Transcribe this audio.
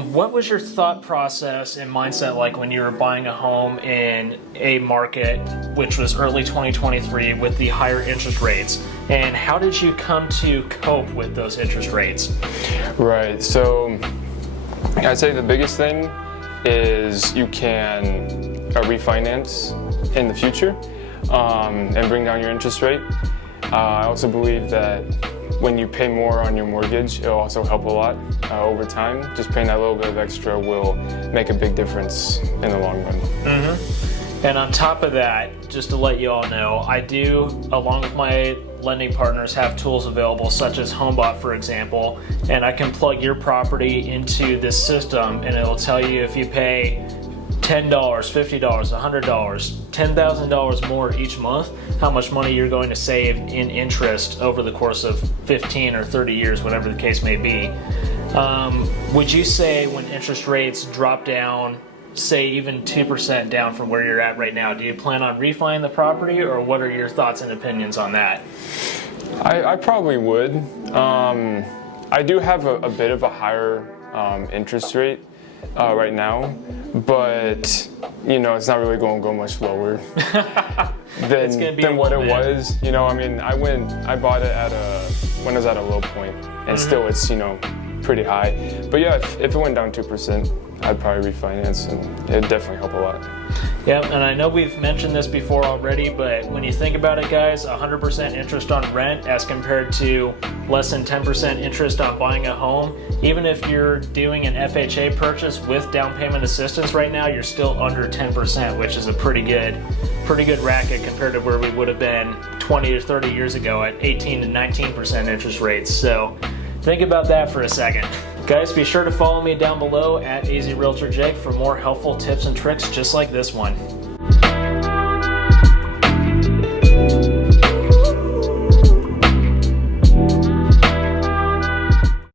What was your thought process and mindset like when you were buying a home in a market which was early 2023 with the higher interest rates? And how did you come to cope with those interest rates? Right, so I'd say the biggest thing is you can refinance in the future and bring down your interest rate. I also believe that when you pay more on your mortgage, it'll also help a lot over time. Just paying that little bit of extra will make a big difference in the long run. Mm-hmm. And on top of that, just to let you all know, I do, along with my lending partners, have tools available such as HomeBot, for example, and I can plug your property into this system and it'll tell you if you pay $10, $50, $100, $10,000 more each month, how much money you're going to save in interest over the course of 15 or 30 years, whatever the case may be. Would you say when interest rates drop down, say even 2% down from where you're at right now, do you plan on refining the property, or what are your thoughts and opinions on that? I probably would. I do have a bit of a higher interest rate right now, but you know, it's not really going to go much lower than what it was. You know, I mean, I bought it when it was at a low point, and still it's, you know, pretty high. But yeah, if it went down 2%, I'd probably refinance, and it'd definitely help a lot. Yep, and I know we've mentioned this before already, but when you think about it, guys, 100% interest on rent as compared to less than 10% interest on buying a home, even if you're doing an FHA purchase with down payment assistance right now, you're still under 10%, which is a pretty good racket compared to where we would have been 20 or 30 years ago at 18 to 19% interest rates. So think about that for a second. Guys, be sure to follow me down below at AZ Realtor Jake for more helpful tips and tricks just like this one.